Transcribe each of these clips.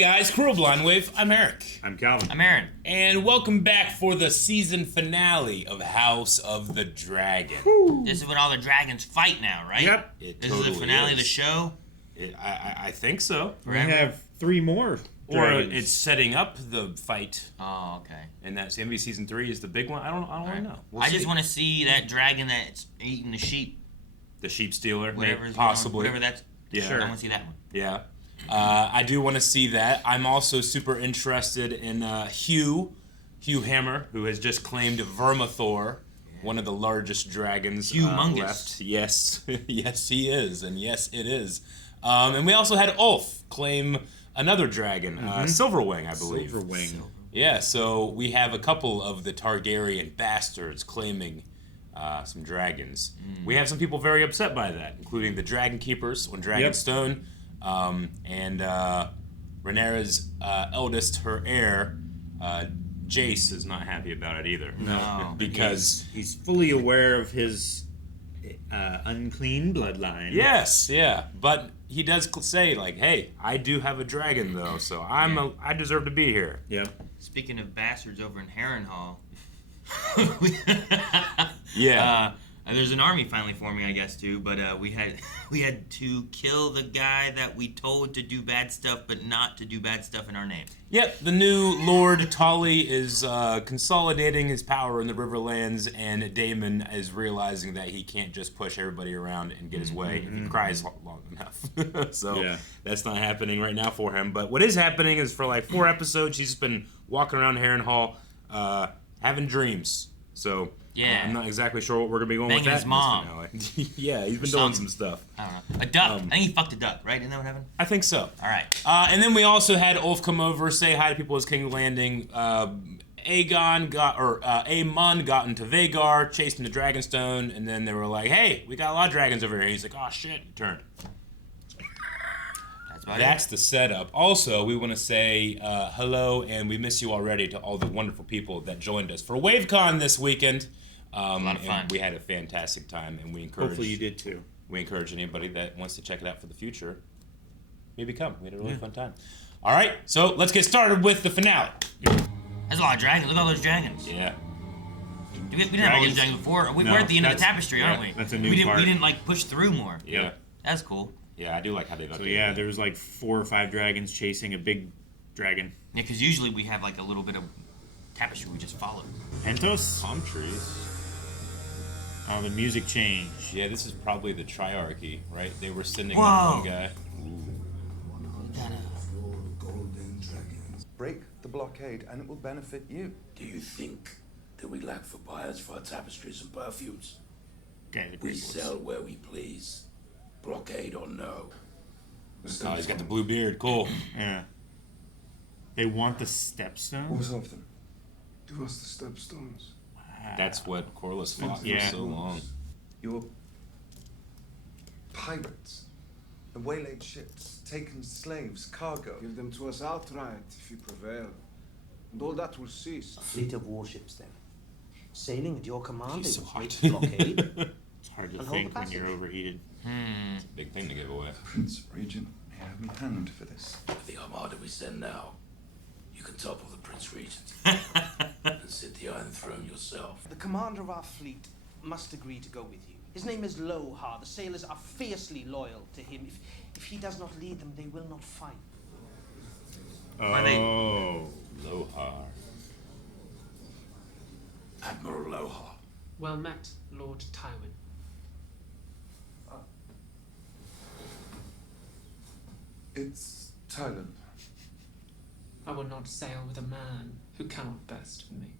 guys, Cruel Blind Wave. I'm Eric. I'm Calvin. I'm Aaron. And welcome back for the season finale of House of the Dragon. Woo. This is when all the dragons fight now, right? Yep. This is the finale of the show? I think so. Forever? We have 3 more dragons. Or it's setting up the fight. Oh, okay. And that's the NBA Season 3 is the big one. I don't really know. I just want to see that dragon that's eating the sheep. The sheep stealer, whatever, possibly. Whatever that's... Yeah. Sure. I want to see that one. Yeah. I do want to see that. I'm also super interested in Hugh Hammer, who has just claimed Vermithor, one of the largest dragons left. Yes, yes, he is, and yes, it is. And we also had Ulf claim another dragon, Silverwing, I believe. Silverwing. Yeah, so we have a couple of the Targaryen bastards claiming some dragons. We have some people very upset by that, including the Dragon Keepers on Dragonstone. And Rhaenyra's eldest, her heir, Jace, is not happy about it either. No, because he's fully aware of his unclean bloodline. Yes, yeah, but he does say like, "Hey, I do have a dragon though, so I deserve to be here." Yep. Speaking of bastards over in Harrenhal, yeah. There's an army finally forming, I guess, too. But we had to kill the guy that we told to do bad stuff, but not to do bad stuff in our name. Yep, the new Lord Tully is consolidating his power in the Riverlands, and Daemon is realizing that he can't just push everybody around and get his way if he cries long enough. So that's not happening right now for him. But what is happening is for like 4 episodes, he's been walking around Harrenhal having dreams. So yeah, I'm not exactly sure what we're gonna be going with that. His mom. Yeah, he's been doing some stuff. I don't know. A duck. I think he fucked a duck, right? Isn't that what happened? I think so. All right. And then we also had Ulf come over, say hi to people as King Landing. Aemon got into Vhagar, chased him to Dragonstone, and then they were like, "Hey, we got a lot of dragons over here." And he's like, "Oh shit!" He turned. That's the setup. Also, we want to say hello, and we miss you already to all the wonderful people that joined us for WaveCon this weekend. A lot of fun. We had a fantastic time, and we encourage. Hopefully, you did too. We encourage anybody that wants to check it out for the future. Maybe come. We had a really fun time. All right, so let's get started with the finale. That's a lot of dragons. Look at all those dragons. Yeah. We didn't have all those dragons before. We're at the end of the tapestry, aren't we? That's a new part. We didn't like push through more. Yeah. That's cool. Yeah, I do like how they got. So yeah, there was like 4 or 5 dragons chasing a big dragon. Yeah, because usually we have like a little bit of tapestry we just follow. Pentos? Palm trees. Oh, the music changed. Yeah, this is probably the Triarchy, right? They were sending Whoa. one guy. Break the blockade and it will benefit you. Do you think that we lack for buyers for our tapestries and perfumes? Okay, We sell where we please. Blockade or no. Oh, he's got the blue beard. Cool. Yeah. They want the stepstone? What of them? Give us the stepstones. Wow. That's what Corlys fought for so long. Your pirates, the waylaid ships, taken slaves, cargo. Give them to us outright if you prevail, and all that will cease. A fleet of warships, then. Sailing at your command, He's they so would hot. break the blockade. It's hard to And hold think the when you're passage. overheated. It's a big thing to give away. Prince Regent may have me hanged for this. The armada we send now, you can topple the Prince Regent and sit the Iron Throne yourself. The commander of our fleet must agree to go with you. His name is Lohar. The sailors are fiercely loyal to him. If he does not lead them, they will not fight. Oh. Lohar. Admiral Lohar. Well met, Lord Tywin. It's Tyland. I will not sail with a man who cannot best for me.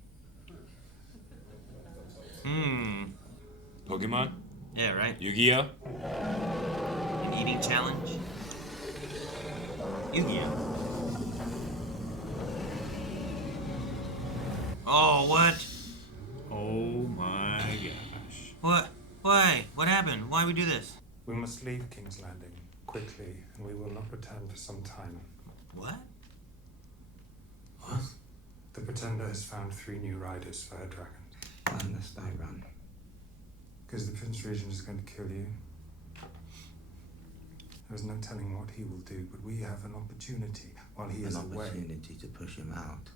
Pokemon? Yeah, right? Yu-Gi-Oh? An eating challenge? Yu-Gi-Oh. Oh, what? Oh my gosh. What? Why? What happened? Why we do this? We must leave King's Landing quickly, and we will not return for some time. What? What? The Pretender has found 3 new riders for her dragon. Why must I run? Because the Prince Regent is going to kill you. There's no telling what he will do, but we have an opportunity while he is away. An opportunity to push him out.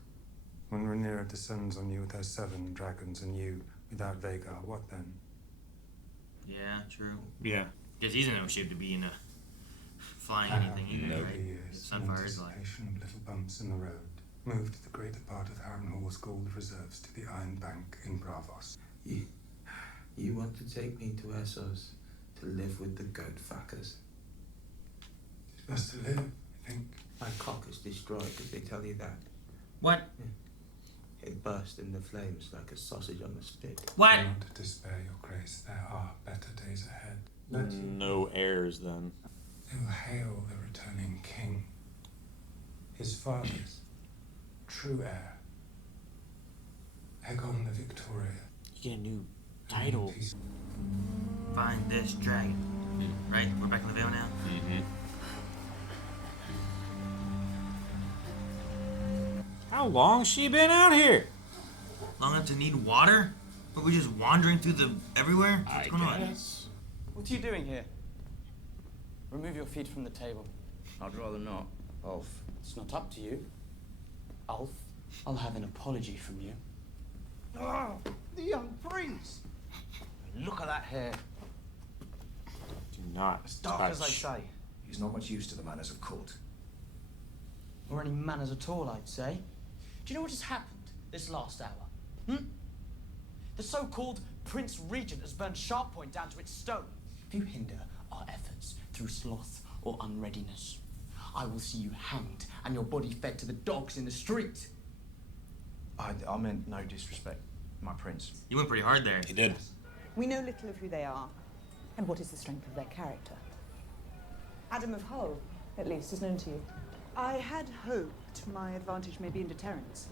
When Rhaenyra descends on you with her 7 dragons and you without Vhagar, what then? Yeah, true. Yeah. Because he's in no shape to be in a flying anything either, right? Years in Sunfire is like. anticipation of little bumps in the road, moved the greater part of Harrenhal's gold reserves to the Iron Bank in Braavos. You want to take me to Essos to live with the goat fuckers? It's best to live, I think. My cock is destroyed, did they tell you that? What? It burst in the flames like a sausage on a spit. What? Do not despair, your grace. There are better days ahead. No heirs then. They will hail the returning king. His father's true heir. Aegon the Victoria. You get a new title. Find this dragon. Right? We're back in the Vale now? How long's she been out here? Long enough to need water? But we're just wandering through the everywhere? What's going on? What are you doing here? Remove your feet from the table. I'd rather not. Ulf, it's not up to you. Ulf, I'll have an apology from you. Oh, the young prince! Look at that hair. Do not As dark touch. as I say. He's not much used to the manners of court. Or any manners at all, I'd say. Do you know what has happened this last hour? The so-called Prince Regent has burned Sharppoint down to its stone. If you hinder our efforts through sloth or unreadiness, I will see you hanged and your body fed to the dogs in the street. I meant no disrespect, my prince. You went pretty hard there. He did. We know little of who they are, and what is the strength of their character. Adam of Hull, at least, is known to you. I had hoped my advantage may be in deterrence.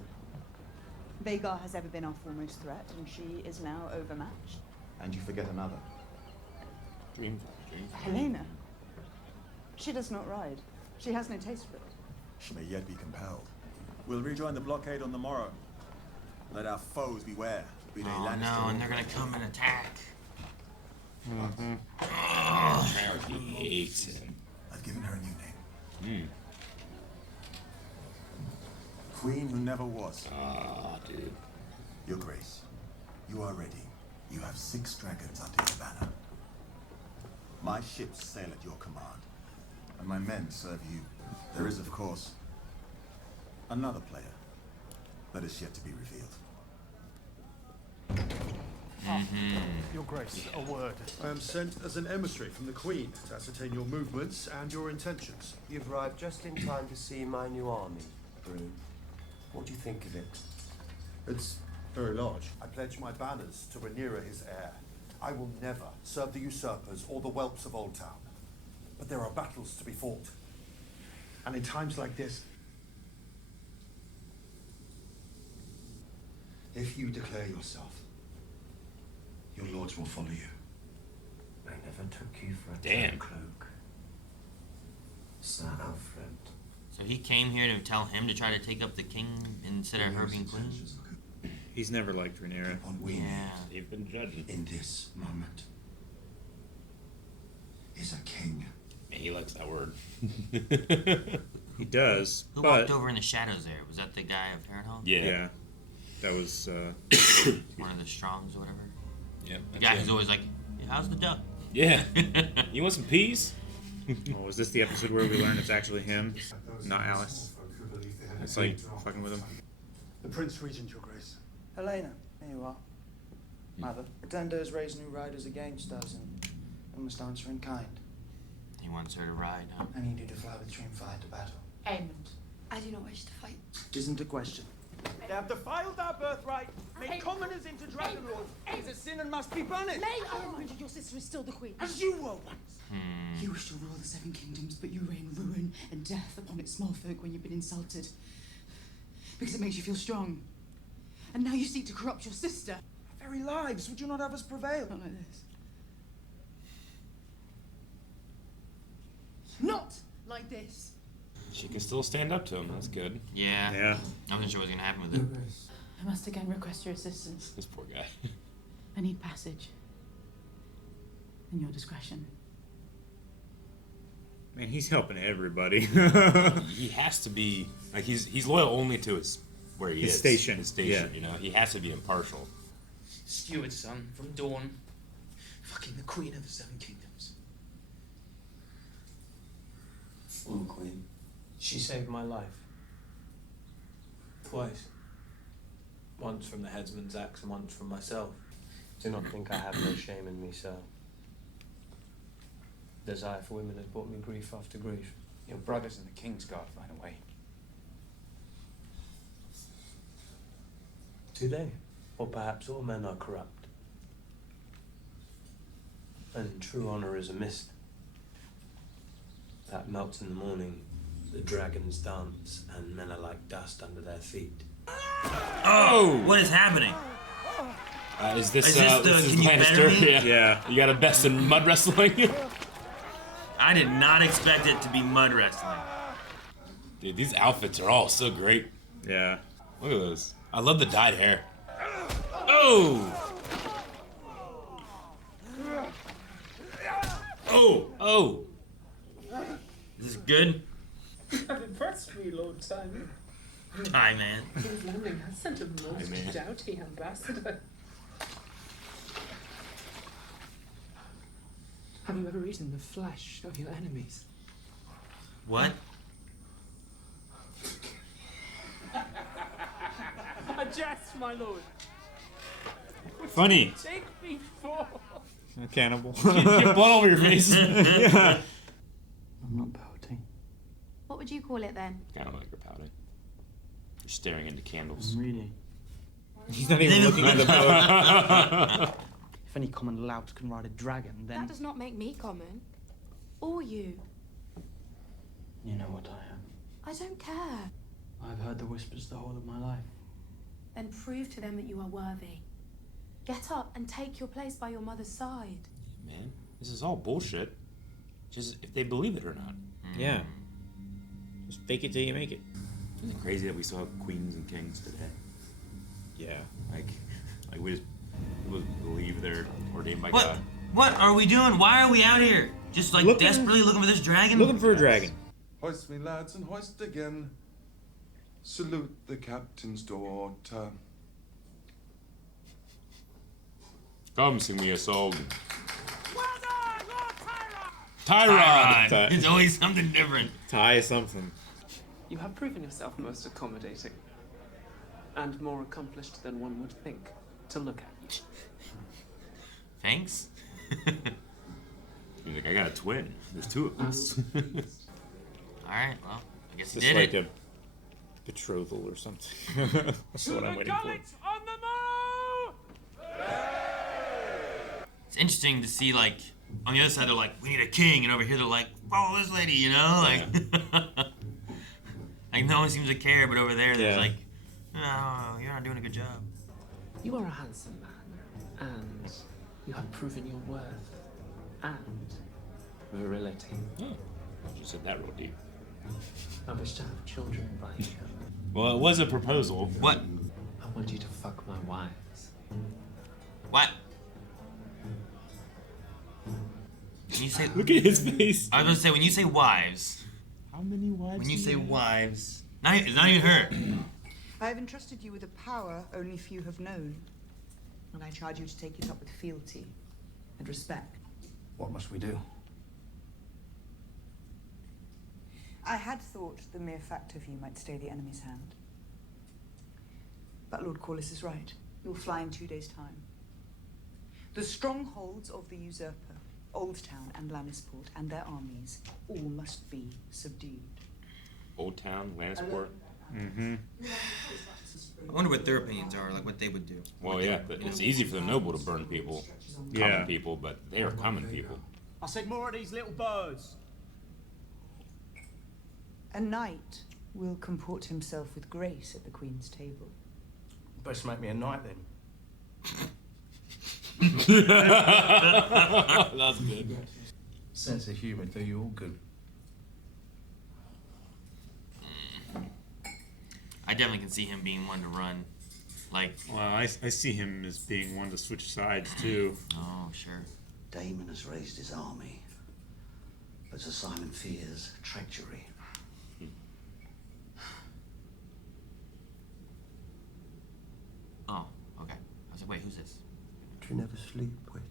Vhagar has ever been our foremost threat, and she is now overmatched. And you forget another. Dream. Helaena. She does not ride. She has no taste for it. She may yet be compelled. We'll rejoin the blockade on the morrow. Let our foes beware. Be they Oh Lannister no, or and they're gonna Grey. come and attack. He hates him. I've given her a new name. Queen who never was. Ah, dude. Your Grace, you are ready. You have 6 dragons under your banner. My ships sail at your command, and my men serve you. There is, of course, another player that is yet to be revealed. Your Grace, a word. I am sent as an emissary from the Queen to ascertain your movements and your intentions. You've arrived just in time to see my new army, Broom. What do you think of it? It's very large. I pledge my banners to Rhaenyra, his heir. I will never serve the usurpers or the whelps of Old Town. But there are battles to be fought. And in times like this, if you declare yourself, your lords will follow you. I never took you for a Damn. cloak. Sir Alfred. So he came here to tell him to try to take up the king instead of her being queen? He's never liked Rhaenyra. Yeah. They've been judging. In this moment is a king. Man, he likes that word. He does. Who but walked over in the shadows there? Was that the guy of Harrenhal? Yeah. That was One of the Strongs or whatever? Yep. The guy who's always like, "Hey, how's the duck?" Yeah. You want some peas? Oh, is this the episode where we learn it's actually him, not Alice? It's like fucking with him. The Prince Regent, your Grace. Helaena, here you are. Mother. Pretender has raised new riders against us, and we must answer in kind. He wants her to ride, huh? I need you to fly with Triumphire to battle. Aemond, I do not wish to fight. Isn't a question. They have defiled our birthright, made commoners into dragon lords. It is a sin and must be punished. May I remind you, your sister is still the queen. As you were once. You wish to rule the Seven Kingdoms, but you rain ruin and death upon its small folk when you've been insulted. Because it makes you feel strong. And now you seek to corrupt your sister. Our very lives, would you not have us prevail? Not like this. Not like this. She can still stand up to him. That's good. Yeah. Yeah. I wasn't sure what was gonna happen with it. I must again request your assistance. This poor guy. I need passage. And your discretion. Man, he's helping everybody. He has to be like he's loyal only to where he His is. station. His station. Yeah. You know, he has to be impartial. Steward's son from Dawn. Fucking the Queen of the Seven Kingdoms. One queen. She saved my life. Twice. Once from the headsman's axe and once from myself. Do not think I have no shame in me, sir. Desire for women has brought me grief after grief. Your brothers in the King's Guard ran away. Do they? Or perhaps all men are corrupt. And true honor is a mist that melts in the morning. The dragons dance, and men are like dust under their feet. Oh! What is happening? Is this the this is Can You Better Lannister? Me? Yeah. You got a best in mud wrestling? I did not expect it to be mud wrestling. Dude, these outfits are all so great. Yeah. Look at those. I love the dyed hair. Oh! Oh! Oh! Is this good? You have impressed me, Lord Tyland. Hi, man. King's Landing has sent a most man. doughty ambassador. Have you ever eaten the flesh of your enemies? What? A jest, my lord. Funny. Take me for. A cannibal. Get blood all over your face. Yeah. I'm not pouting. What would you call it then? Kind of like you're pouting. You're staring into candles. I'm reading. He's not even looking at the book. If any common lout can ride a dragon, then... That does not make me common. Or you. You know what I am. I don't care. I've heard the whispers the whole of my life. Then prove to them that you are worthy. Get up and take your place by your mother's side. Man, this is all bullshit. Just if they believe it or not. Yeah. Just fake it till you make it. Isn't it crazy that we still have queens and kings today? Yeah. Like we just believe they're ordained by What? God. What are we doing? Why are we out here? Just like desperately looking for this dragon? Looking for a dragon. Hoist me, lads, and hoist again. Salute the captain's daughter. Come sing me a song. Tyron. Tyron. It's always something different. Tie something. You have proven yourself most accommodating. And more accomplished than one would think to look at you. Thanks. He's like, I got a twin. There's two of us. Alright, well, I guess you Just did like it. a betrothal or something. That's what I'm waiting for. It's interesting to see, like, on the other side, they're like, we need a king, and over here, they're like, follow this lady, you know? Like, like no one seems to care, but over there, they're like, no, you're not doing a good job. You are a handsome man, and you have proven your worth and virility. Oh, you said that real deep. I wish to have children by you. Well, it was a proposal. What? I want you to fuck my wives. What? When you say, Look at his face. I was going to say, when you say wives, How many wives? when you do say have? wives, it's not even her. I have entrusted you with a power only few have known, and I charge you to take it up with fealty and respect. What must we do? I had thought the mere fact of you might stay the enemy's hand. But Lord Corlys is right. You'll fly in 2 days' time. The strongholds of the usurper, Old Town and Lannisport, and their armies, all must be subdued. Old Town, Lannisport. Mm-hmm. I wonder what their opinions are, like what they would do. Well, What they yeah, would- but it's easy for the noble to burn people, common people, but they are common people. I said more of these little birds. A knight will comport himself with grace at the Queen's table. Best make me a knight then. That's good. Sense of humour do you all good. I definitely can see him being one to run. Like, well, I see him as being one to switch sides too. Oh, sure. Daemon has raised his army. But Sir Simon fears treachery. Oh, okay. I was like, wait, who's this? Do you never sleep, witch?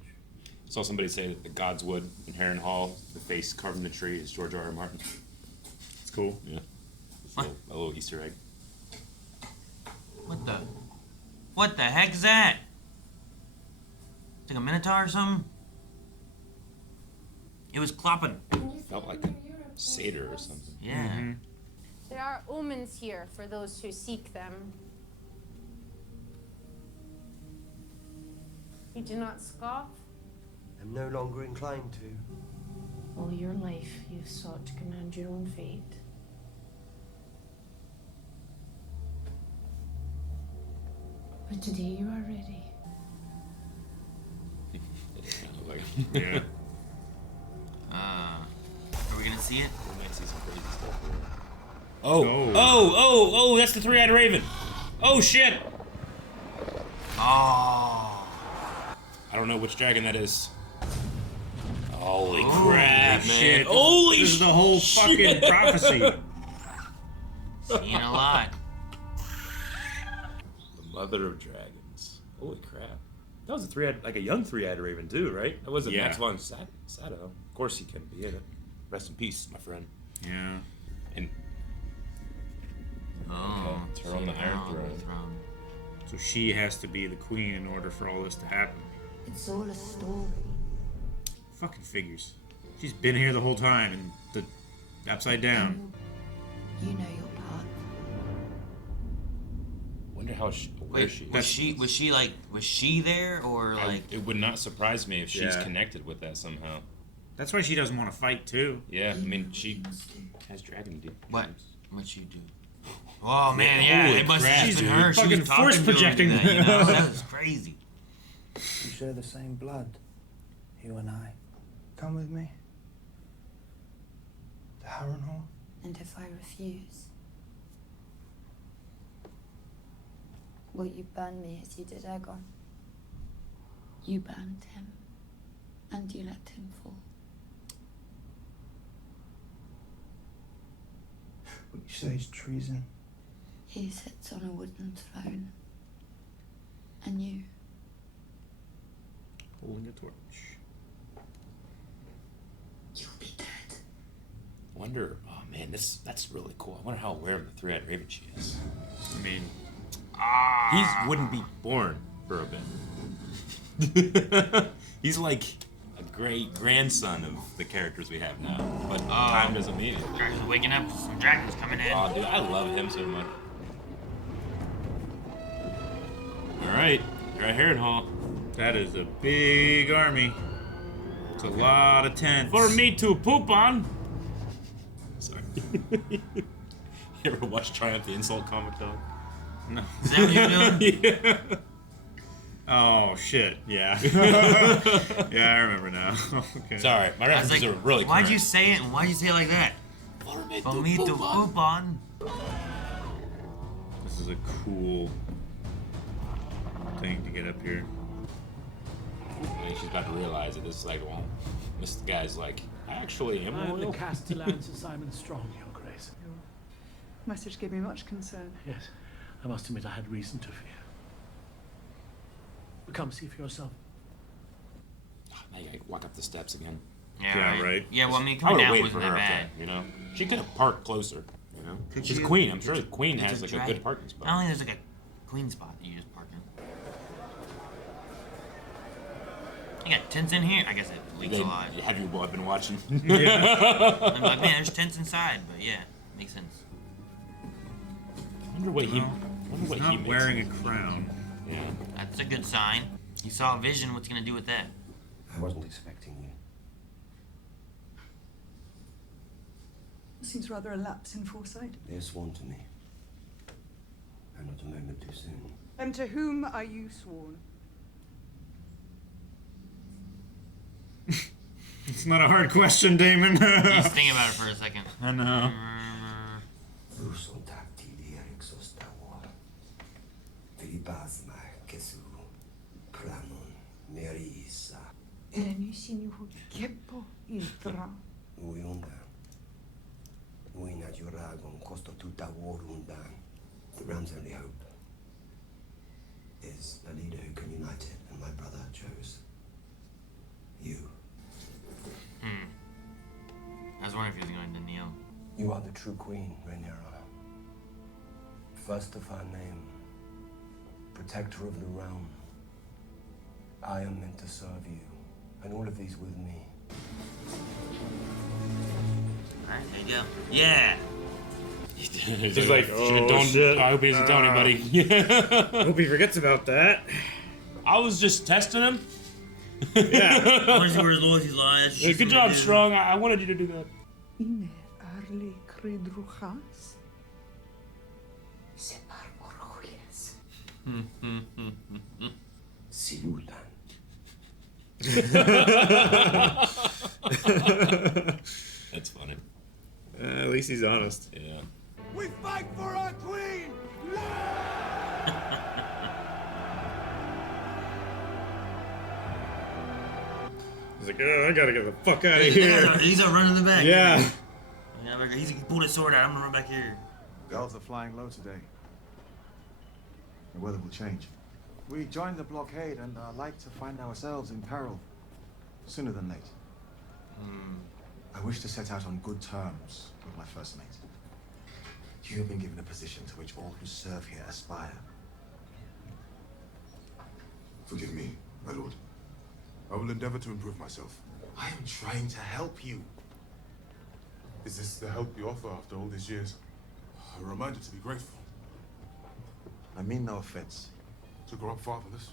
Saw somebody say that the Godswood in Harrenhal, the face carved in the tree, is George R. R. Martin. It's cool. Yeah. It's a little Easter egg. What the heck is that? It's like a minotaur or something? It was clopping. Felt like a satyr or something. Yeah. Mm-hmm. There are omens here for those who seek them. You do not scoff? I'm no longer inclined to. All your life you've sought to command your own fate. But today you are ready. Yeah. Are we gonna see it? We might see some crazy stuff. Oh, that's the three-eyed raven. Oh, shit. Oh. I don't know which dragon that is. Holy Oh, crap, man. shit. Holy This is the whole fucking prophecy. Seeing a lot. The mother of dragons. Holy crap. That was a young three-eyed raven too, right? That wasn't Max von Sydow. Of course he can be in it. Rest in peace, my friend. Yeah. And it's her on the Iron Throne. So she has to be the queen in order for all this to happen. It's all a story. Fucking figures. She's been here the whole time and the upside down. You know your part. Wonder how where she is. Was she there or like? It would not surprise me if she's connected with that somehow. That's why she doesn't want to fight too. Yeah, I mean she has dragon deep. What'd she do? Oh man, yeah, Holy it must crap, have just been dude. her. She Fucking was talking force to him projecting. and that, you know? That was crazy. We share the same blood, you and I. Come with me. To Harrenhal. And if I refuse, will you burn me as you did Aegon? You burned him, and you let him fall. What you say is treason. He sits on a wooden throne, and you. Holding a torch. You'll be dead. Wonder. Oh man, that's really cool. I wonder how aware of the three-eyed raven she is. I mean, he wouldn't be born for a bit. He's like a great grandson of the characters we have now, but time doesn't mean it. Dragons waking up. Some dragons coming in. Oh, dude, I love him so much. All right, you're at Harrenhal. that is a big army. It's a lot of tents. For me to poop on. Sorry. You ever watch Triumph the Insult Comic Dog? No. Is that what you're doing? Yeah. Oh shit! Yeah. Yeah, I remember now. Okay. Sorry, my I was references like, are really why'd current. you say it and why'd you say it like that? For me to poop on. This is a cool thing to get up here. And she's about to realize it. This is like, well, this guy's like, I actually am I am the royal. Castellan Sir Simon Strong, Your Grace. Your message gave me much concern. Yes, I must admit I had reason to fear. But come see for yourself. Now you gotta walk up the steps again. Yeah, right. Yeah, well, I mean, I coming would have down waited wasn't for her that up bad. there, you know? She could have parked closer, you know? Could She's you? a queen. I'm sure the queen There's has like a dragon. good parking spot. I don't think there's like a queen spot that you just park in. You got tents in here? I guess it leaks a lot. Have you been watching? Yeah. I'm like, man, there's tents inside, but yeah, makes sense. I wonder what he. He's not wearing a crown. Yeah. That's a good sign. He saw a vision. What's he gonna do with that? I wasn't expecting you. Seems rather a lapse in foresight. They're sworn to me. And not a moment too soon. And to whom are you sworn? It's not a hard question, Daemon. He's thinking about it for a second. I know. Uyunda. Uina Juragon, Costo Tuta Warundan. The realm's only hope is a leader who can unite it, and my brother chose you. I was wondering if he was going to kneel. You are the true queen, Rhaenyra. First of her name, protector of the realm. I am meant to serve you, and all of these with me. Alright, there you go. Yeah! He's like, oh, don't, shit. I hope he doesn't tell anybody. Hope he forgets about that. I was just testing him. Yeah. I want to see where his loyalty lies. Yeah, good job, Strong. I wanted you to do that. Ine arli credruchas. Separ moruyes. Siulan. That's funny. At least he's honest. Yeah. We fight for our queen! He's like, oh, I gotta get the fuck out of here. He's gonna run in the back. Yeah. He pulled his sword out. I'm gonna run back here. Gulls are flying low today. The weather will change. We joined the blockade and are like to find ourselves in peril sooner than late. I wish to set out on good terms with my first mate. You have been given a position to which all who serve here aspire. Forgive me, my lord. I will endeavor to improve myself. I am trying to help you. Is this the help you offer after all these years? A reminder to be grateful. I mean no offense. To grow up fatherless.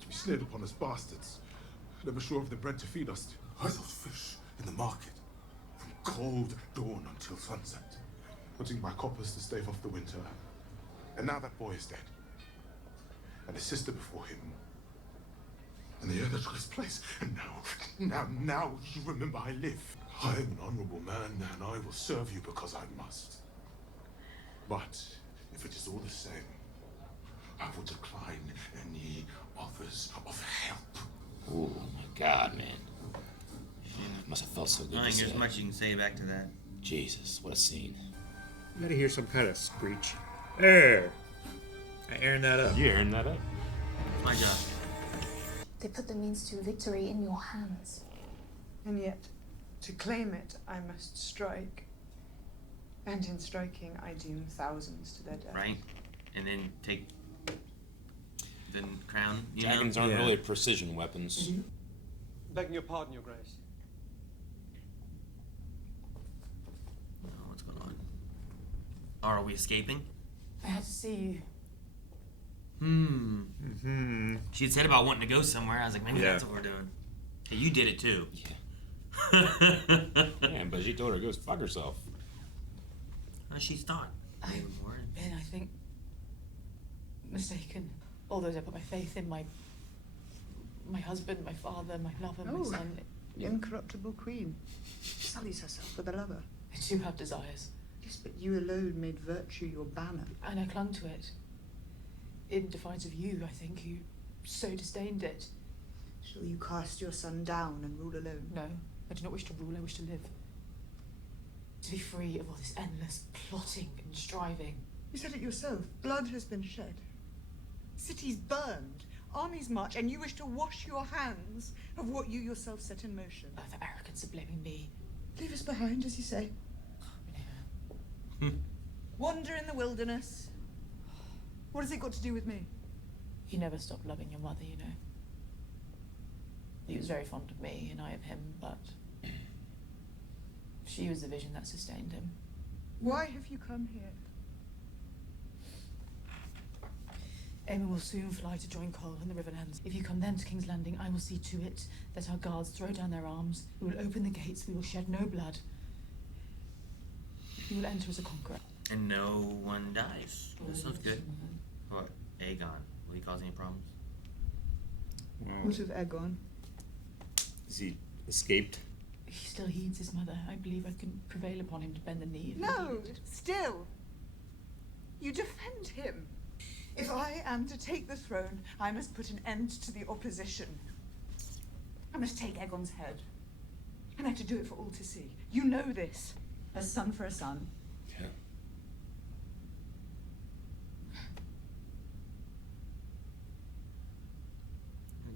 To be snared upon as bastards. Never sure of the bread to feed us. I thought fish in the market. From cold dawn until sunset. Putting by coppers to stave off the winter. And now that boy is dead. And his sister before him. And the heir that took his place. And now you remember I live. I am an honorable man, and I will serve you because I must. But if it is all the same, I will decline any offers of help. Oh my God, man. It must have felt so good. I don't to think there's say. much you can say back to that. Jesus, what a scene. You gotta hear some kind of screech. There. I airing that up. You airing that up. My job. They put the means to victory in your hands. And yet, to claim it, I must strike. And in striking, I doom thousands to their death. Right? And then take the crown. You Dragons know? aren't really precision weapons. Begging your pardon, Your Grace. Oh, what's going on? Are we escaping? I had to see you. She had said about wanting to go somewhere. I was like, maybe Yeah. that's what we're doing. Hey, you did it too. Yeah, but she told her to go fuck herself. Well, she thought. I've been, I think, mistaken. All those I put my faith in, my husband, my father, my lover, my son. The incorruptible queen. Sullies herself with a lover. I do have desires. Yes, but you alone made virtue your banner. And I clung to it. In defiance of you, I think. You so disdained it. Shall you cast your son down and rule alone? No, I do not wish to rule, I wish to live. To be free of all this endless plotting and striving. You said it yourself. Blood has been shed. Cities burned. Armies march, and you wish to wash your hands of what you yourself set in motion. The arrogance of blaming me. Leave us behind, as you say. Wander in the wilderness. What has it got to do with me? You never stopped loving your mother, you know. He was very fond of me, and I of him, but she was the vision that sustained him. Why have you come here? Aemon will soon fly to join Cole in the Riverlands. If you come then to King's Landing, I will see to it that our guards throw down their arms. We will open the gates. We will shed no blood. You will enter as a conqueror. And no one dies. That sounds good. What? Aegon. Will he cause any problems? What of Aegon? Is he escaped? He still heeds his mother. I believe I can prevail upon him to bend the knee. No, still. You defend him. If I am to take the throne, I must put an end to the opposition. I must take Aegon's head. And I have to do it for all to see. You know this. A son for a son. Yeah.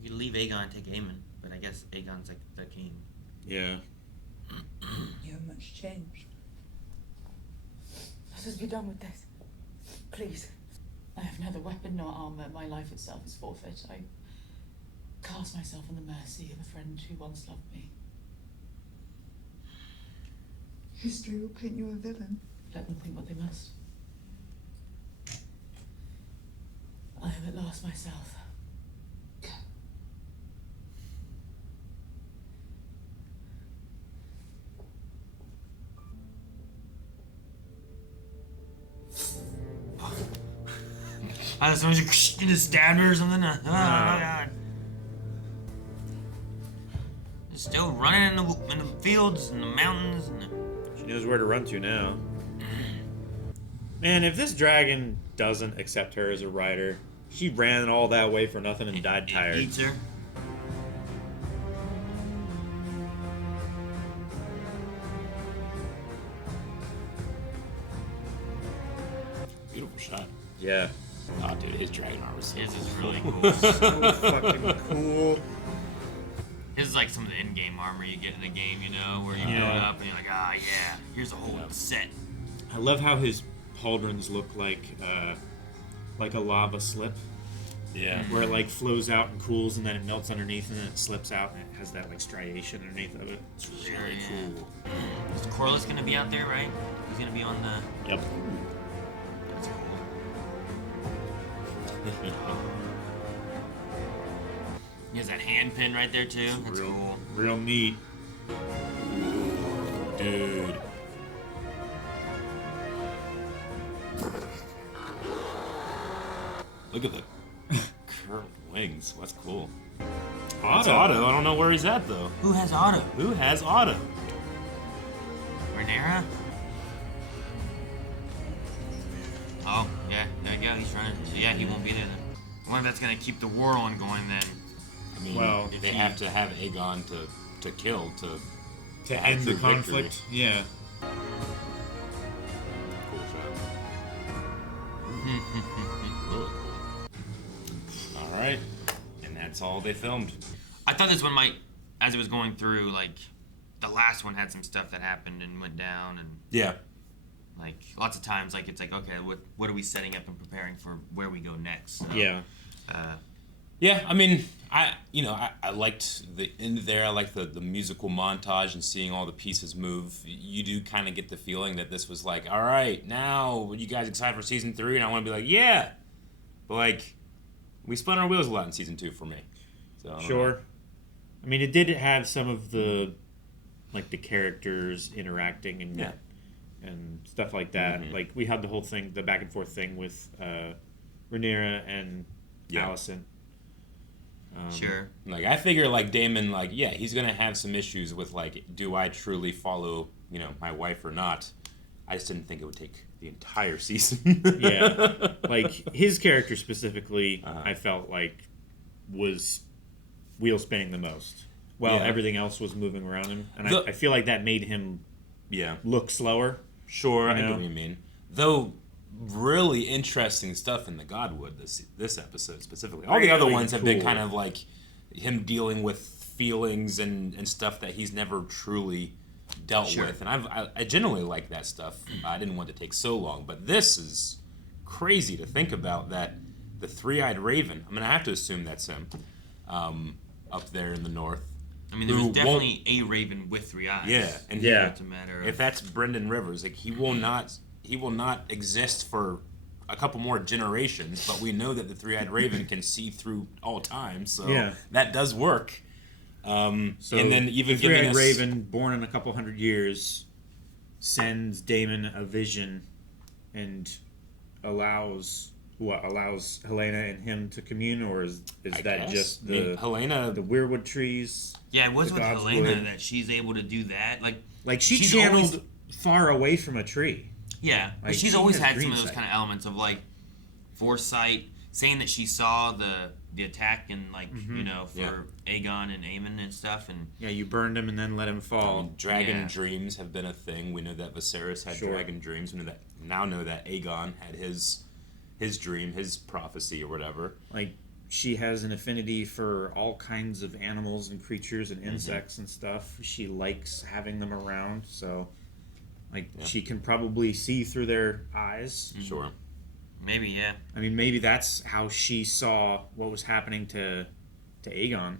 You could leave Aegon and take Aemon, but I guess Aegon's like the king. Yeah. You have much changed. Let us be done with this. Please. I have neither weapon nor armor. My life itself is forfeit. I cast myself on the mercy of a friend who once loved me. History will paint you a villain. Let them think what they must. I am at last myself. I thought someone just stabbed her or something. Oh my god. Still running in the fields and the mountains and She knows where to run to now. Man, if this dragon doesn't accept her as a rider, she ran all that way for nothing and died tired. eats her. Beautiful shot. Yeah. Oh, dude, his dragon armor is so His is cool. really cool. So fucking cool. His is like some of the in-game armor you get in the game, you know, where you build Yeah. up and you're like, ah, yeah, here's a whole set. I love how his pauldrons look like a lava slip. Yeah. Where it like flows out and cools and then it melts underneath and then it slips out and it has that like striation underneath of it. It's really cool. Is Corlys gonna be out there, right? He's gonna be on the. Yep. That's cool. He has that hand pin right there too. That's cool. Real neat. Dude. Look at the curved wings. That's cool. That's Otto. I don't know where he's at though. Who has Otto? Who has Otto? Rhaenyra? Oh, yeah, there you go. He's running. So yeah, he won't be there then. I wonder if that's gonna keep the war on going then. I mean, Well, they have to have Aegon to kill to end the true victory. conflict. Yeah. Cool shot. Really cool. All right, and that's all they filmed. I thought this one might, as it was going through, like, the last one had some stuff that happened and went down, and Yeah. like lots of times, like it's like, okay, what are we setting up and preparing for where we go next? So, Yeah. Yeah, I mean, I liked the end there. I liked the musical montage and seeing all the pieces move. You do kind of get the feeling that this was like, all right, now are you guys excited for season 3? And I want to be like, yeah, but like, we spun our wheels a lot in season 2 for me. So I don't Sure. know. I mean, it did have some of the, like the characters interacting and and stuff like that. Mhm. Like we had the whole thing, the back and forth thing with Rhaenyra and Allison. Sure. Like I figure, like Daemon, like he's gonna have some issues with like, do I truly follow my wife or not? I just didn't think it would take the entire season. Yeah, like his character specifically, I felt like was wheel spinning the most, while everything else was moving around him, and I feel like that made him look slower. Sure, I know what you mean. Though, really interesting stuff in the Godwood this episode specifically. All the other Really ones have been cool. kind of like him dealing with feelings and stuff that he's never truly dealt with, and I generally like that stuff. I didn't want it to take so long, but this is crazy to think about. That the three-eyed raven. I'm gonna have to assume that's him, up there in the north. I mean, there was definitely a raven with 3 eyes. Yeah, and it's a matter of if that's Brendan Rivers, like he will not exist for a couple more generations. But we know that the three-eyed raven can see through all time, so that does work. So and then even the giving three-eyed us raven, born in a couple hundred years, sends Daemon a vision, and allows Helaena and him to commune, or is that guess. just I mean, Helaena, the weirwood trees? Yeah, it was the with God's Helaena Wood? that she's able to do that. Like she she's channeled always- far away from a tree. Yeah, but Like, she's she always has had some of those Greensight. kind of elements of like foresight, saying that she saw the attack and Mhm. for Aegon and Aemon and stuff, and Yeah, you burned him and then let him fall. I mean, dragon dreams have been a thing. We know that Viserys had Sure. dragon dreams. We now know that Aegon had his dream, his prophecy or whatever. Like, she has an affinity for all kinds of animals and creatures and insects and stuff. She likes having them around, so she can probably see through their eyes. Sure. Maybe, yeah. I mean, maybe that's how she saw what was happening to Aegon.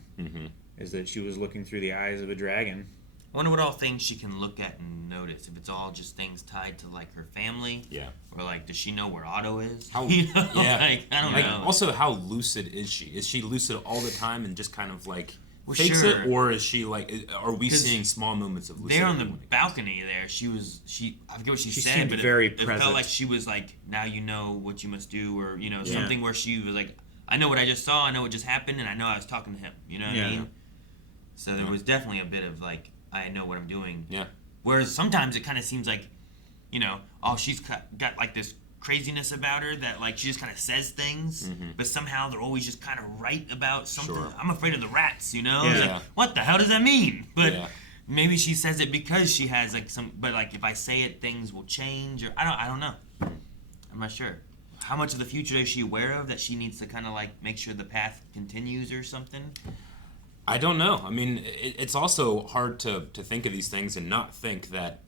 Is that she was looking through the eyes of a dragon. I wonder what all things she can look at and notice. If it's all just things tied to her family, or does she know where Otto is? How, I don't know. Also, how lucid is she? Is she lucid all the time and just kind of Well, fakes sure. it, or is she are we seeing small moments of lucidity? There on the balcony there, she I forget what she said, seemed but very it felt present. like she was now you know what you must do, or something where she was I know what I just saw, I know what just happened, and I know I was talking to him. You know what I mean? So there was definitely a bit of I know what I'm doing. Yeah. Whereas sometimes it kind of seems she's got this craziness about her that she just kind of says things, but somehow they're always just kind of right about something. Sure. I'm afraid of the rats, It's Yeah. what the hell does that mean? But maybe she says it because she has but if I say it, things will change, or I don't know. I'm not sure. How much of the future is she aware of that she needs to kind of make sure the path continues or something? I don't know. I mean, it's also hard to think of these things and not think that,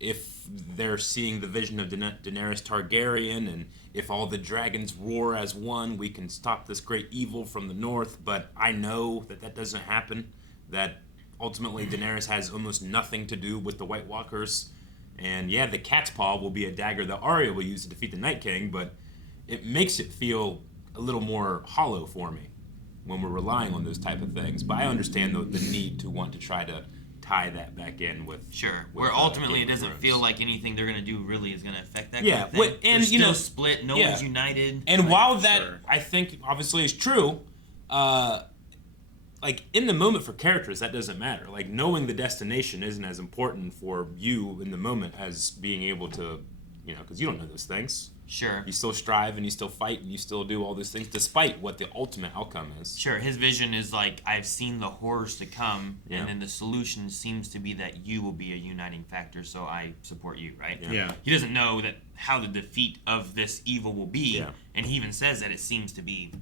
if they're seeing the vision of Daenerys Targaryen, and if all the dragons roar as one, we can stop this great evil from the north. But I know that doesn't happen. That ultimately Daenerys has almost nothing to do with the White Walkers. And yeah, the cat's paw will be a dagger that Arya will use to defeat the Night King, but it makes it feel a little more hollow for me when we're relying on those type of things. But I understand the need to want to try to tie that back in with where ultimately it doesn't feel like anything they're going to do really is going to affect that yeah, kind of thing. and they're still split, no one's united. And while that I think obviously is true, in the moment for characters that doesn't matter. Knowing the destination isn't as important for you in the moment as being able to, because you don't know those things. Sure. You still strive and you still fight and you still do all those things despite what the ultimate outcome is. Sure, his vision is I've seen the horrors to come, and then the solution seems to be that you will be a uniting factor, so I support you, right? Yeah. He doesn't know how the defeat of this evil will be, and he even says that it seems to be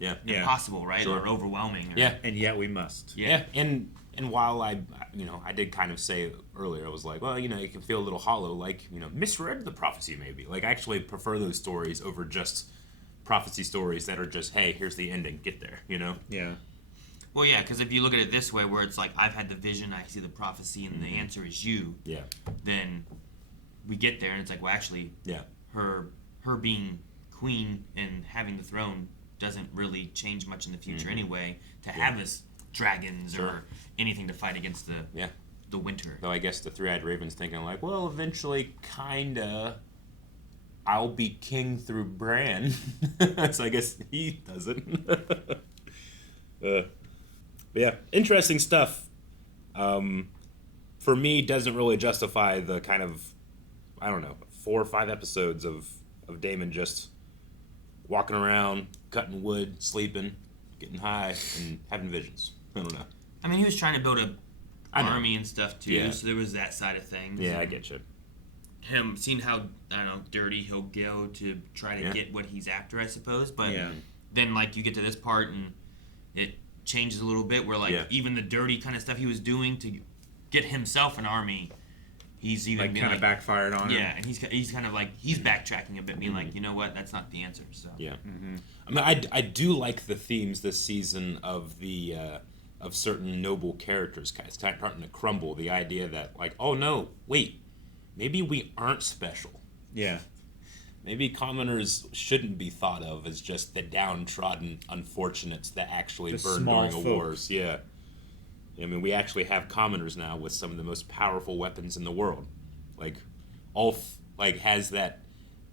impossible, right? Sure. Or overwhelming. And yet we must. Yeah. And while I did kind of say earlier, I was like, well, you can feel a little hollow, misread the prophecy maybe. I actually prefer those stories over just prophecy stories that are just, hey, here's the ending, get there, Yeah. Well, yeah, because if you look at it this way, where it's I've had the vision, I see the prophecy, and the answer is you. Yeah. Then we get there, and it's well, actually, her being queen and having the throne doesn't really change much in the future anyway. To have us dragons or anything to fight against the winter. Though I guess the three-eyed raven's thinking well, eventually, kinda, I'll be king through Bran. So I guess he doesn't. But yeah, interesting stuff. For me, doesn't really justify the kind of, 4 or 5 episodes of Daemon just walking around, cutting wood, sleeping, getting high, and having visions. I don't know. I mean, he was trying to build an army and stuff too, so there was that side of things. Yeah, I get you. Him seeing how dirty he'll go to try to get what he's after, I suppose. But then you get to this part and it changes a little bit, where even the dirty kind of stuff he was doing to get himself an army, he's even kind of backfired on him. Yeah, and he's kind of he's backtracking a bit, being you know what, that's not the answer. So yeah, I mean, I do like the themes this season of the of certain noble characters kind of starting to crumble. The idea that oh no, wait, maybe we aren't special. Yeah. Maybe commoners shouldn't be thought of as just the downtrodden unfortunates that actually burn during the wars. Yeah. I mean, we actually have commoners now with some of the most powerful weapons in the world. Has that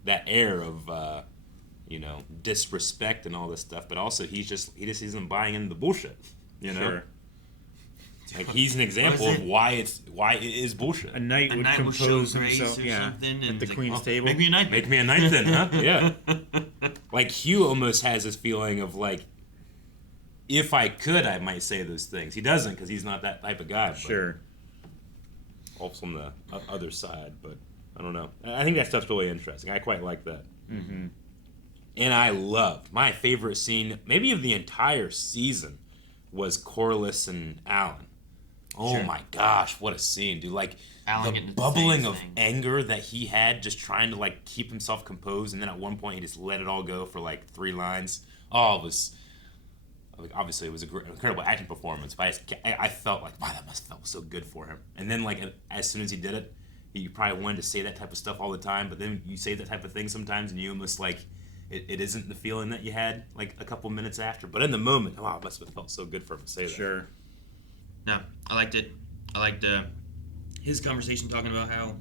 air of disrespect and all this stuff, but also he just isn't buying into the bullshit. Sure. Like he's an example of why it is bullshit. A knight would compose himself, at the queen's table. Make me a knight. Make me a knight then, huh? Yeah. Like Hugh almost has this feeling of like, if I could, I might say those things. He doesn't because he's not that type of guy. Sure. Also on the other side, but I don't know. I think that stuff's really interesting. I quite like that. Mm-hmm. And I loved my favorite scene, maybe of the entire season, was Corlys and Alan. Oh Sure. my gosh, what a scene, dude! Like Alan the getting to bubbling say of his thing. anger that he had, just trying to like keep himself composed, and then at one point he just let it all go for like 3 lines. Oh, it was like, obviously it was an incredible acting performance, but I felt like, wow, that must have felt so good for him. And then like as soon as he did it, you probably wanted to say that type of stuff all the time, but then you say that type of thing sometimes, and you almost like it isn't the feeling that you had like a couple minutes after. But in the moment, wow, it must have felt so good for him to say that. Sure. No, I liked it. I liked his conversation talking about how,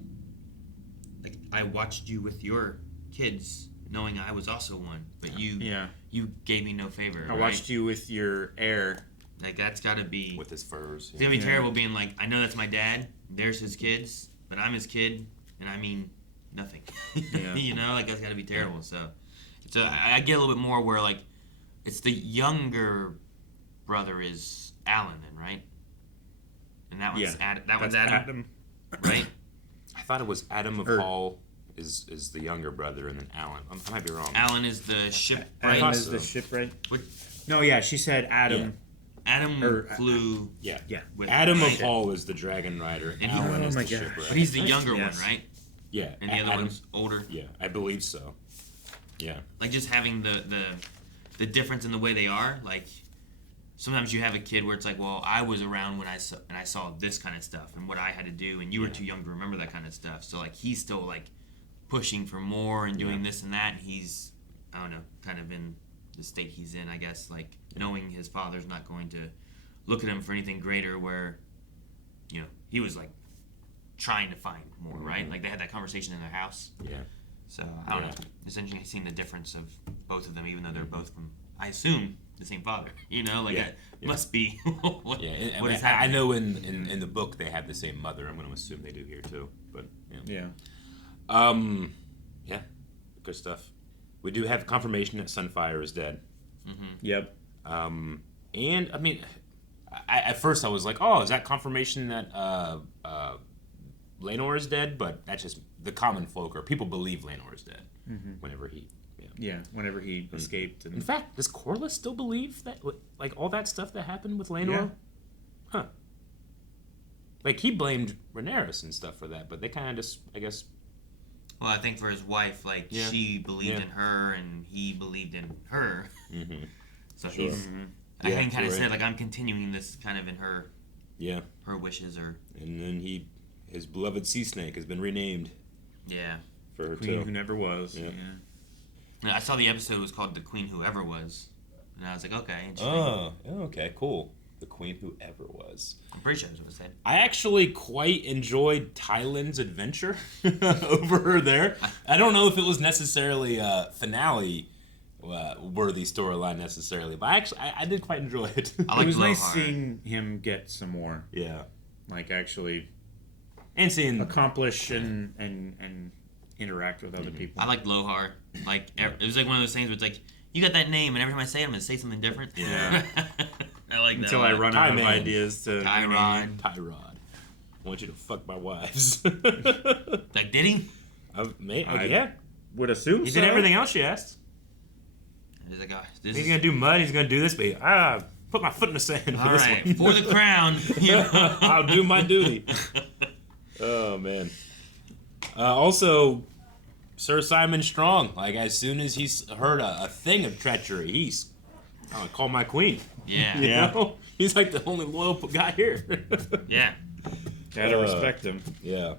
like, I watched you with your kids, knowing I was also one, but you gave me no favor. I watched you with your heir. Like that's got to be with his furs. It's gonna be terrible being like, I know that's my dad. There's his kids, but I'm his kid, and I mean nothing. You know, like that's got to be terrible. So, I get a little bit more where like, it's the younger brother is Alan, then, right? And that one's that one's Adam, right? I thought it was Adam of Hall is the younger brother, and then Alan. I might be wrong. Alan is the shipwright. Alan is the shipwright. No, yeah, she said Adam. Yeah. Adam flew. Yeah. With Adam right? of Hall is the dragon rider. And Alan is the God. shipwright. But he's the younger one, right? Yeah. And the other one's older. Yeah, I believe so. Yeah. Like just having the difference in the way they are. Like sometimes you have a kid where it's like, well, I was around when I saw this kind of stuff and what I had to do, and you were too young to remember that kind of stuff. So like he's still like pushing for more and doing this and that. And he's, I don't know, kind of in the state he's in, I guess, like knowing his father's not going to look at him for anything greater, where, you know, he was like trying to find more, right? Like they had that conversation in their house. Yeah. So I don't know. It's interesting seeing the difference of both of them, even though they're both from, I assume, the same father. You know, like it must be what is happening. I know in the book they have the same mother. I'm going to assume they do here too. But yeah. Yeah, good stuff. We do have confirmation that Sunfire is dead. Mm-hmm. Yep. And I mean, at first I was like, oh, is that confirmation that Laenor is dead? But that's just the common folk, or people believe Laenor is dead whenever he. Yeah, whenever he escaped. And in fact, does Corlys still believe that, like, all that stuff that happened with Laenor? Yeah. Huh. Like, he blamed Rhaenyra and stuff for that, but they kind of just, I guess... Well, I think for his wife, like, she believed in her, and he believed in her. Mm-hmm. So he's... I think kind of said, like, I'm continuing this kind of in her... Yeah. Her wishes, or... And then his beloved sea snake has been renamed. Yeah. For her, Queen too. Who Never Was. Yeah. I saw the episode was called The Queen Who Ever Was. And I was like, okay, interesting. Oh, okay, cool. The Queen Who Ever Was. I'm pretty sure that's what it said. I actually quite enjoyed Tyland's adventure over her there. I don't know if it was necessarily a finale worthy storyline necessarily, but I did quite enjoy it. It was nice seeing him get some more. Yeah. Like actually and seeing accomplish and interact with other people. I like Lohar. Like it was like one of those things where it's like, you got that name, and every time I say it, I'm gonna say something different. Yeah. I like that. Until I run out of ideas to Tyrod. I want you to fuck my wives. Like, did he? Yeah. Would assume he so. did everything else she asked. He's like, he's gonna do mud. He's gonna do this, but put my foot in the sand for this one. For the crown. I'll do my duty. Oh man. Also, Sir Simon Strong. Like as soon as he's heard a thing of treachery, he's call my queen. Yeah. You know? He's like the only loyal guy here. Yeah. Gotta respect him. Yeah.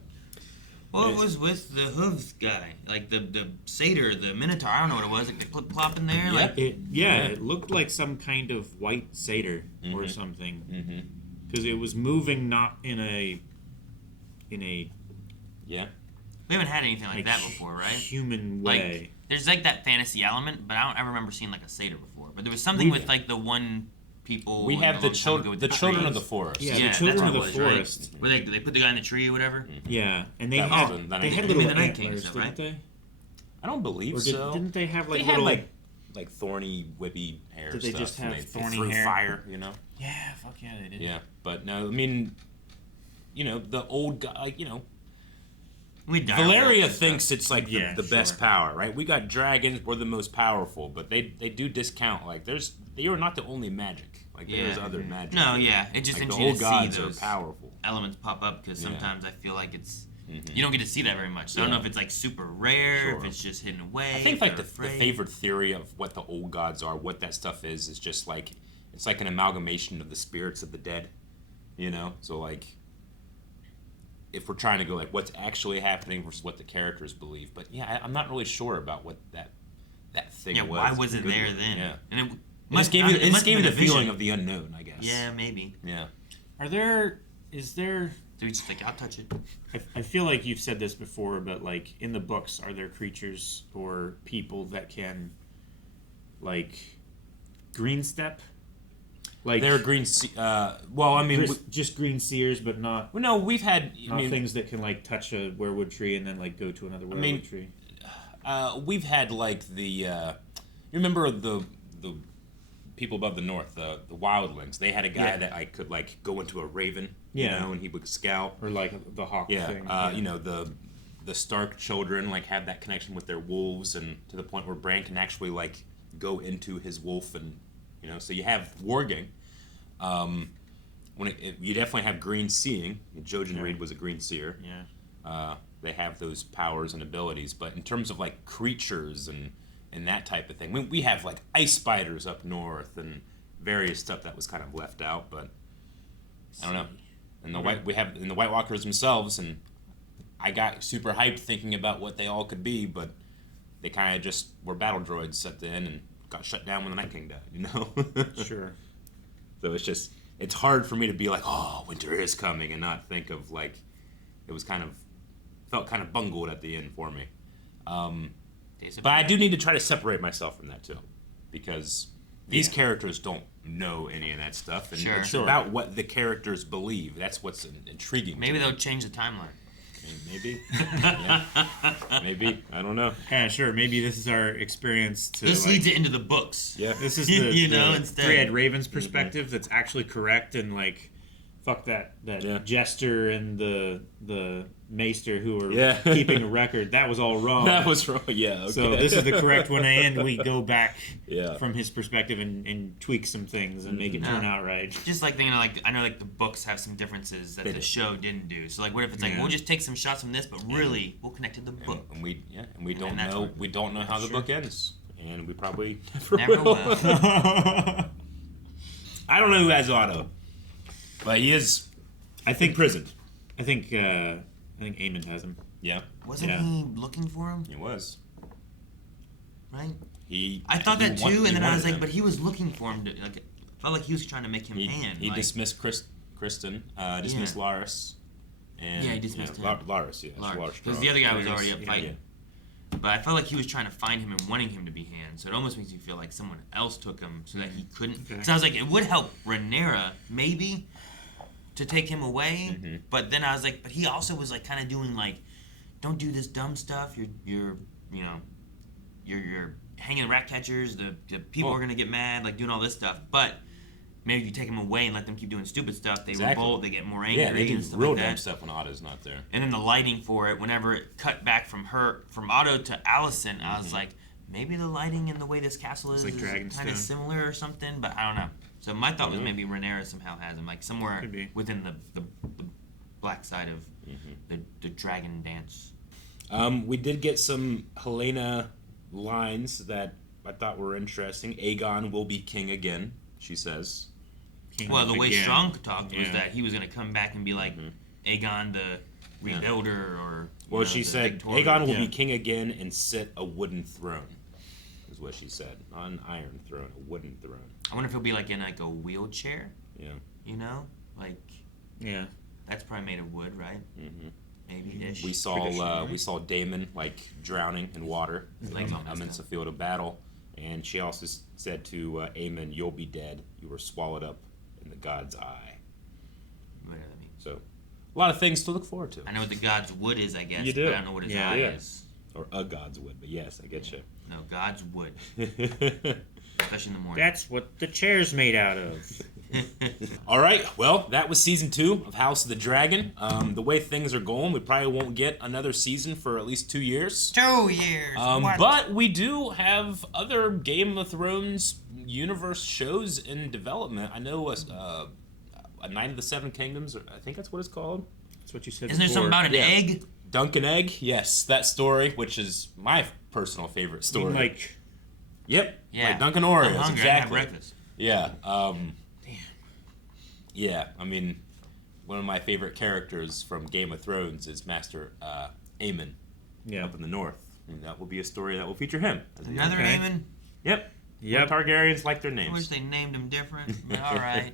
Well, it was with the hooves guy, like the satyr, the minotaur. I don't know what it was. Like the clip clop in there. Like it looked like some kind of white satyr or something. Because it was moving not in a. Yeah. We haven't had anything like that before, right? Human way. Like, there's like that fantasy element, but I don't ever remember seeing like a satyr before. But there was something with like the one people. We have the children of the trees. forest. Yeah, the children of the forest. Right? Where they put the guy in the tree or whatever. Yeah, and they That had was they had the little Night King antlers, stuff, didn't right? they? I don't believe Or so. Didn't they have like they little had like thorny, whippy hair? Did they stuff, just have they thorny threw hair? fire? You know. Yeah, fuck yeah, they did. Yeah, but no, I mean, the old guy, Valeria thinks it's like the best power, right? We got dragons, we're the most powerful, but they do discount they are not the only magic. There's other magic. No, yeah, it just the interesting old to gods see are those powerful. elements pop up because sometimes I feel like it's Mm-hmm. you don't get to see that very much. So I don't know if it's like super rare, Sure. if it's just hidden away. I think if like they're the afraid. favorite theory of what the old gods are, what that stuff is just like it's like an amalgamation of the spirits of the dead, So if we're trying to go like what's actually happening versus what the characters believe, but yeah, I'm not really sure about what that thing was. Yeah, why was it there then? Yeah, and it just gave you the feeling of the unknown, I guess. Yeah, maybe. Yeah. Is there? So he's just like, I'll touch it. I feel like you've said this before, but like in the books, are there creatures or people that can, like, green step? Like they're green. Well, I mean, just Greenseers, but not. Well, no, we've had things that can like touch a werewood tree and then like go to another werewood tree. We've had like the. You remember the people above the north, the wildlings. They had a guy that I could like go into a raven, and he would scout, or like the hawk thing. The Stark children like have that connection with their wolves, and to the point where Bran can actually like go into his wolf, and so you have warging. You definitely have green seeing. Jojen Reed was a green seer. Yeah. They have those powers and abilities, but in terms of like creatures and that type of thing. We have like ice spiders up north and various stuff that was kind of left out, but I don't know. And we have the White Walkers themselves, and I got super hyped thinking about what they all could be, but they kind of just were battle droids at the end and got shut down when the Night King died. Sure. So it's hard for me to be like, oh, winter is coming, and not think of like it was felt kind of bungled at the end for me. But I do need to try to separate myself from that too, because these characters don't know any of that stuff, and it's about what the characters believe. That's what's intriguing. Maybe they'll change the timeline. Maybe. Maybe. I don't know. Yeah, sure. Maybe this is our experience to. This leads it into the books. Yeah. This is the instead. Three-Eyed Raven's perspective that's actually correct, and like, fuck that jester and the maester who are keeping a record. That was all wrong. That was wrong. Yeah. Okay. So this is the correct one, and we go back Yeah. from his perspective and tweak some things and make it turn out right. Just like thinking, like I know, like the books have some differences that the show didn't do. So like, what if it's like we'll just take some shots from this, but really we'll connect to the book. And we don't know. We don't know how the book ends, and we probably Never will. I don't know who has Otto, but he is. I think imprisoned. I think Aemond has him. Yeah. Wasn't he looking for him? He was. Right. I thought that too, and then I was like, but he was looking for him. Like, felt like he was trying to make him hand. He dismissed Kristen, dismissed Laris, and he dismissed him. Laris, yeah, Laris. Because the other guy was already up fighting. But I felt like he was trying to find him and wanting him to be hand, so it almost makes me feel like someone else took him so that he couldn't. So I was like, it would help Rhaenyra maybe to take him away, but then I was like, but he also was like kind of doing like, don't do this dumb stuff. You're hanging rat catchers. The people are gonna get mad, like doing all this stuff. But maybe if you take them away and let them keep doing stupid stuff, they revolt, they get more angry. Yeah, they do and stuff real like dumb that. stuff when Otto's not there. And then the lighting for it, whenever it cut back from Otto to Alicent, I was like, maybe the lighting and the way this castle is like kind of similar or something, but I don't know. So my thought was maybe Rhaenyra somehow has him, like somewhere within the black side of the dragon dance. We did get some Helaena lines that I thought were interesting. Aegon will be king again, she says. Well, the way Strong talked was that he was going to come back and be like Aegon the Rebuilder, or well, she said Aegon will be king again and sit a wooden throne. Is what she said. Not an iron throne, a wooden throne. I wonder if he'll be like in like a wheelchair. Yeah. You know, like. Yeah. That's probably made of wood, right? Maybe ish. We saw Daemon like drowning in water amidst a field of battle, And she also said to Aemon, "You'll be dead. You were swallowed up in the god's eye." Whatever that means. So, a lot of things to look forward to. I know what the god's wood is, I guess. You do. But I don't know what his eye is. Or a god's wood, but yes, I get you. No, god's wood. Especially in the morning. That's what the chair's made out of. All right, well, that was season 2 of House of the Dragon. The way things are going, we probably won't get another season for at least 2 years. 2 years. But we do have other Game of Thrones universe shows in development. I know a Night of the Seven Kingdoms, I think that's what it's called. That's what you said. Isn't there something about an egg? Dunkin' Egg, yes, that story, which is my personal favorite story. You mean like, yep, yeah, like Dunkin' Oreos, I'm hungry. exactly. I had breakfast. Yeah, yeah. I mean, one of my favorite characters from Game of Thrones is Master Aemon, up in the north, and that will be a story that will feature him. As Another Aemon. Yep. Targaryens like their names. I wish they named him different. But all right.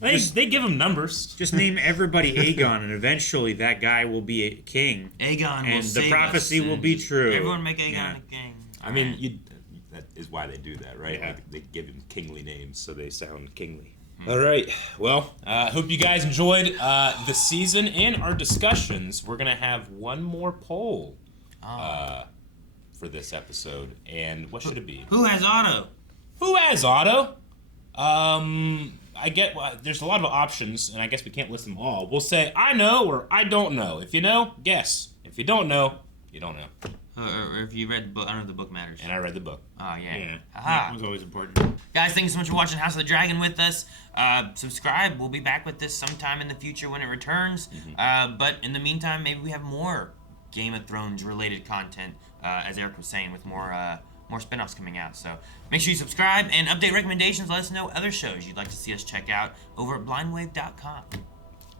They give him numbers. Just name everybody Aegon, and eventually that guy will be a king. Aegon and will save the prophecy us, will be true. Everyone make Aegon a king. I mean, that is why they do that, right? Yeah. Like, they give him kingly names, so they sound kingly. All right. Well, hope you guys enjoyed the season and our discussions. We're gonna have one more poll for this episode, and what should it be? Who has Otto? Who has Otto? I get there's a lot of options, and I guess we can't list them all. We'll say I know or I don't know. If you know, guess. If you don't know, you don't know. Or if you read the book, I don't know if the book matters. And I read the book. Oh, yeah. Yeah, Aha. that one's always important. Guys, thank you so much for watching House of the Dragon with us. Subscribe. We'll be back with this sometime in the future when it returns. But in the meantime, maybe we have more Game of Thrones related content, as Eric was saying, with more spin-offs coming out. So make sure you subscribe and update recommendations. Let us know other shows you'd like to see us check out over at blindwave.com.